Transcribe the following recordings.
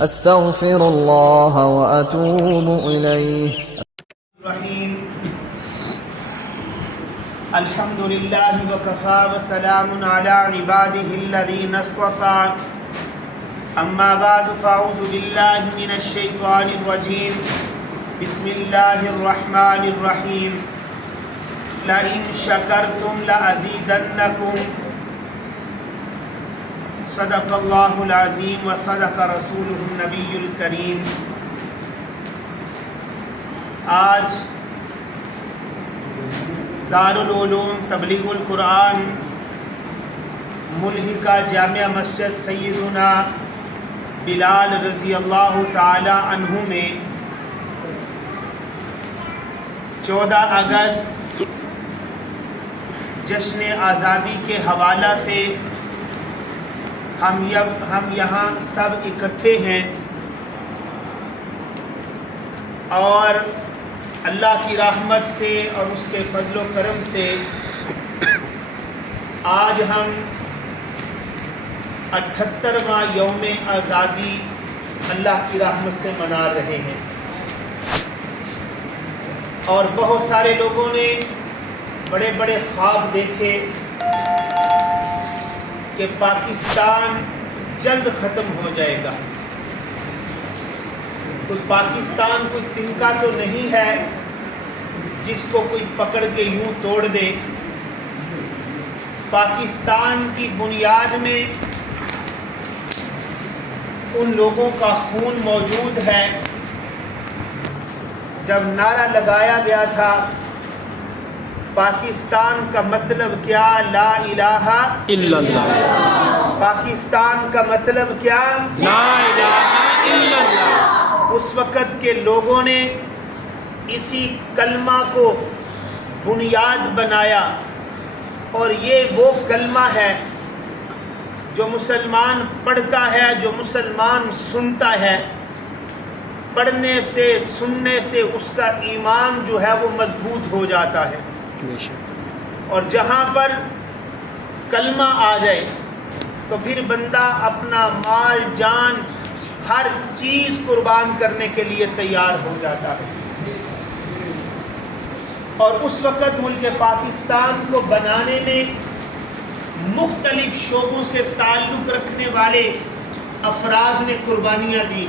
أستغفر الله وأتوب إليه. الرحيم. الحمد لله وكفى وسلام على عباده الذين اصطفى. أما بعد فأعوذ بالله من الشيطان الرجيم. بسم الله الرحمن الرحيم. لئن شكرتم لأزيدنكم. صدق اللہ العظیم وصدق رسولہ النبی الکریم. آج دارالعلوم تبلیغ القرآن ملحقہ جامعہ مسجد سیدنا بلال رضی اللہ تعالی عنہ میں 14 اگست جشن آزادی کے حوالہ سے ہم یہاں سب اکٹھے ہیں اور اللہ کی رحمت سے اور اس کے فضل و کرم سے آج ہم 78واں یوم آزادی اللہ کی رحمت سے منا رہے ہیں. اور بہت سارے لوگوں نے بڑے بڑے خواب دیکھے کہ پاکستان جلد ختم ہو جائے گا. کوئی پاکستان کوئی تنکا تو نہیں ہے جس کو کوئی پکڑ کے یوں توڑ دے. پاکستان کی بنیاد میں ان لوگوں کا خون موجود ہے. جب نعرہ لگایا گیا تھا پاکستان کا مطلب کیا؟ لا الہ الا اللہ. پاکستان کا مطلب کیا؟ لا الہ الا اللہ. اس وقت کے لوگوں نے اسی کلمہ کو بنیاد بنایا اور یہ وہ کلمہ ہے جو مسلمان پڑھتا ہے، جو مسلمان سنتا ہے. پڑھنے سے سننے سے اس کا ایمان جو ہے وہ مضبوط ہو جاتا ہے. اور جہاں پر کلمہ آ جائے تو پھر بندہ اپنا مال جان ہر چیز قربان کرنے کے لیے تیار ہو جاتا ہے. اور اس وقت ملک پاکستان کو بنانے میں مختلف شعبوں سے تعلق رکھنے والے افراد نے قربانیاں دی.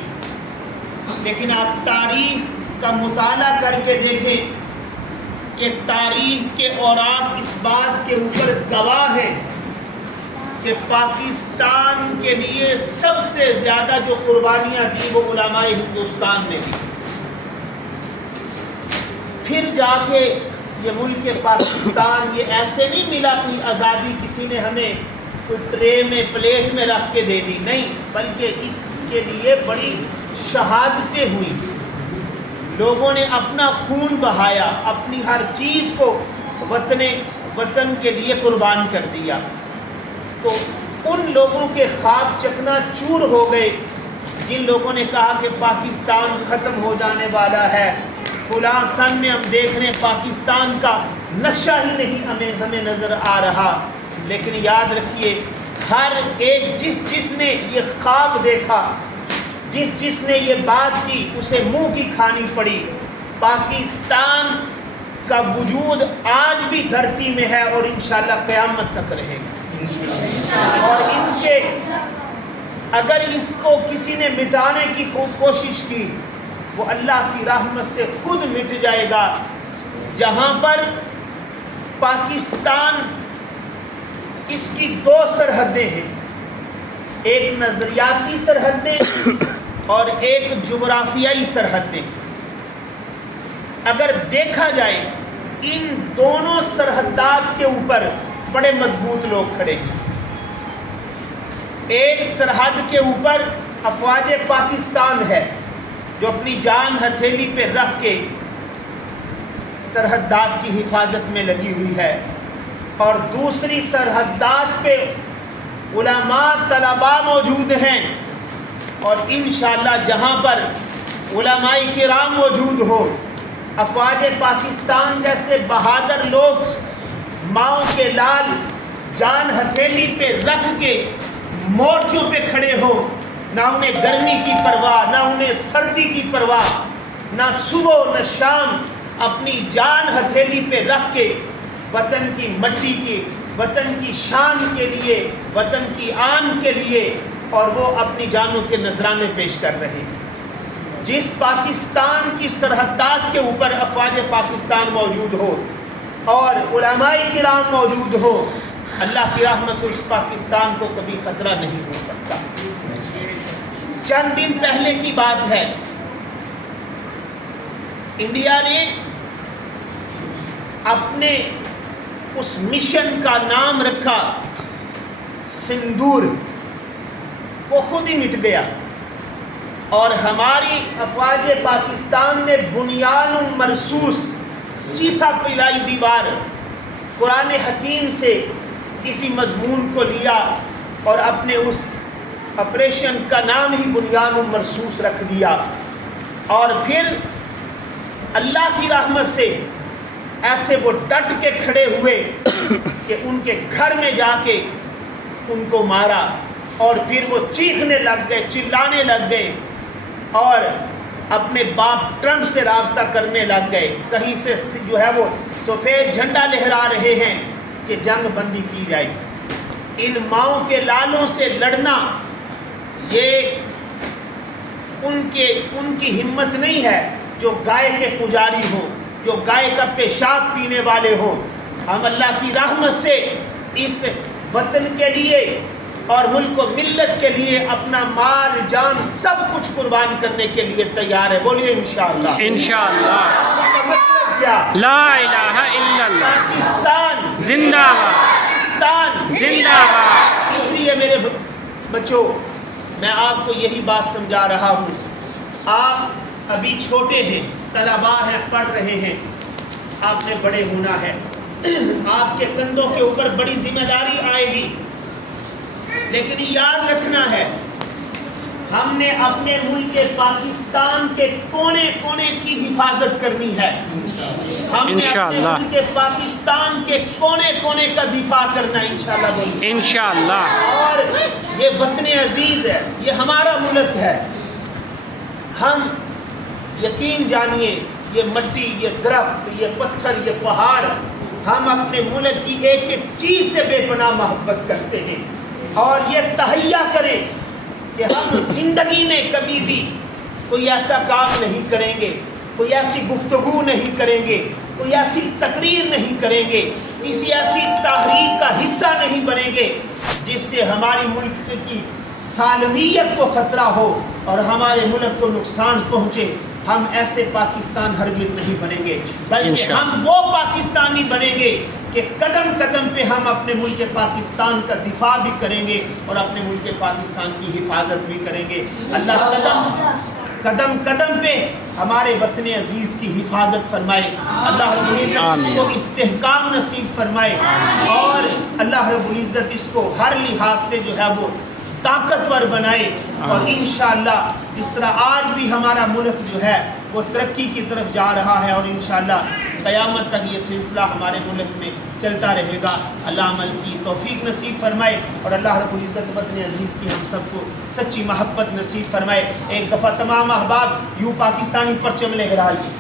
لیکن آپ تاریخ کا مطالعہ کر کے دیکھیں کہ تاریخ کے اوراق اس بات کے اوپر گواہ ہیں کہ پاکستان کے لیے سب سے زیادہ جو قربانیاں دی وہ علماء ہندوستان نے دی. پھر جا کے یہ ملک پاکستان یہ ایسے نہیں ملا کوئی آزادی کسی نے ہمیں کوئی ٹرے میں پلیٹ میں رکھ کے دے دی، نہیں، بلکہ اس کے لیے بڑی شہادتیں ہوئی. لوگوں نے اپنا خون بہایا، اپنی ہر چیز کو وطن کے لیے قربان کر دیا. تو ان لوگوں کے خواب چکنا چور ہو گئے جن لوگوں نے کہا کہ پاکستان ختم ہو جانے والا ہے. فلاں سن میں ہم دیکھ رہے ہیں پاکستان کا نقشہ ہی نہیں ہمیں نظر آ رہا. لیکن یاد رکھیے ہر ایک جس نے یہ خواب دیکھا، جس نے یہ بات کی اسے منہ کی کھانی پڑی. پاکستان کا وجود آج بھی دھرتی میں ہے اور انشاءاللہ قیامت تک رہے گا. اور اگر اس کو کسی نے مٹانے کی کوشش کی وہ اللہ کی رحمت سے خود مٹ جائے گا. جہاں پر پاکستان اس کی 2 سرحدیں ہیں، ایک نظریاتی سرحدیں اور ایک جغرافیائی سرحدیں. اگر دیکھا جائے ان دونوں سرحدات کے اوپر بڑے مضبوط لوگ کھڑے ہیں. ایک سرحد کے اوپر افواج پاکستان ہے جو اپنی جان ہتھیلی پہ رکھ کے سرحدات کی حفاظت میں لگی ہوئی ہے، اور دوسری سرحدات پہ علماء طلباء موجود ہیں. اور انشاءاللہ جہاں پر علماء کرام موجود ہو، افواج پاکستان جیسے بہادر لوگ ماؤں کے لال جان ہتھیلی پہ رکھ کے مورچوں پہ کھڑے ہو، نہ انہیں گرمی کی پرواہ، نہ انہیں سردی کی پرواہ، نہ صبح نہ شام اپنی جان ہتھیلی پہ رکھ کے وطن کی مٹی کی، وطن کی شان کے لیے، وطن کی آن کے لیے، اور وہ اپنی جانوں کے نذرانے پیش کر رہے ہیں۔ جس پاکستان کی سرحدات کے اوپر افواج پاکستان موجود ہو اور علماء کرام موجود ہو، اللہ کی رحمت سے اس پاکستان کو کبھی خطرہ نہیں ہو سکتا۔ چند دن پہلے کی بات ہے، انڈیا نے اپنے اس مشن کا نام رکھا سندور، وہ خود ہی مٹ گیا، اور ہماری افواج پاکستان نے بنیان مرصوص سیسا پلائی دیوار قرآن حکیم سے کسی مضمون کو لیا اور اپنے اس آپریشن کا نام ہی بنیان مرصوص رکھ دیا، اور پھر اللہ کی رحمت سے ایسے وہ ڈٹ کے کھڑے ہوئے کہ ان کے گھر میں جا کے ان کو مارا، اور پھر وہ چیخنے لگ گئے، چلانے لگ گئے، اور اپنے باپ ٹرمپ سے رابطہ کرنے لگ گئے، کہیں سے جو ہے وہ سفید جھنڈا لہرا رہے ہیں کہ جنگ بندی کی جائے۔ ان ماؤں کے لالوں سے لڑنا یہ ان کی ہمت نہیں ہے جو گائے کے پجاری ہوں، جو گائے کا پیشاب پینے والے ہوں۔ ہم اللہ کی رحمت سے اس وطن کے لیے اور ملک و ملت کے لیے اپنا مال جان سب کچھ قربان کرنے کے لیے تیار ہے۔ بولیے انشاءاللہ۔ انشاءاللہ۔ اس کا مطلب کیا؟ لا الہ الا اللہ، پاکستان زندہ باد، پاکستان زندہ باد۔ اس لیے میرے بچوں، میں آپ کو یہی بات سمجھا رہا ہوں، آپ ابھی چھوٹے ہیں، طلباء ہیں، پڑھ رہے ہیں، آپ نے بڑے ہونا ہے، آپ کے کندھوں کے اوپر بڑی ذمہ داری آئے گی، لیکن یاد رکھنا ہے ہم نے اپنے ملک پاکستان کے کونے کونے کی حفاظت کرنی ہے، ہم نے اپنے ملک پاکستان کے کونے کونے کا دفاع کرنا ہے انشاءاللہ بولیے انشاءاللہ۔ اور یہ وطن عزیز ہے، یہ ہمارا ملک ہے، ہم یقین جانیے یہ مٹی، یہ درخت، یہ پتھر، یہ پہاڑ، ہم اپنے ملک کی ایک ایک چیز سے بے پناہ محبت کرتے ہیں، اور یہ تہیہ کریں کہ ہم زندگی میں کبھی بھی کوئی ایسا کام نہیں کریں گے، کوئی ایسی گفتگو نہیں کریں گے، کوئی ایسی تقریر نہیں کریں گے، کسی ایسی تحریک کا حصہ نہیں بنیں گے جس سے ہماری ملک کی سالمیت کو خطرہ ہو اور ہمارے ملک کو نقصان پہنچے۔ ہم ایسے پاکستان ہرگز نہیں بنیں گے، بلکہ ہم وہ پاکستانی بنیں گے کہ قدم قدم پہ ہم اپنے ملک پاکستان کا دفاع بھی کریں گے اور اپنے ملک پاکستان کی حفاظت بھی کریں گے۔ اللہ قدم قدم پہ ہمارے وطن عزیز کی حفاظت فرمائے، اللہ رب العزت اس کو استحکام نصیب فرمائے، اور اللہ رب العزت اس کو ہر لحاظ سے جو ہے وہ طاقتور بنائے، اور انشاءاللہ جس طرح آج بھی ہمارا ملک جو ہے وہ ترقی کی طرف جا رہا ہے، اور انشاءاللہ قیامت تک یہ سلسلہ ہمارے ملک میں چلتا رہے گا۔ اللہ عمل کی توفیق نصیب فرمائے، اور اللہ رب العزت وطن عزیز کی ہم سب کو سچی محبت نصیب فرمائے۔ ایک دفعہ تمام احباب یوں پاکستانی پرچم لہرا لیے۔